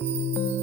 Thank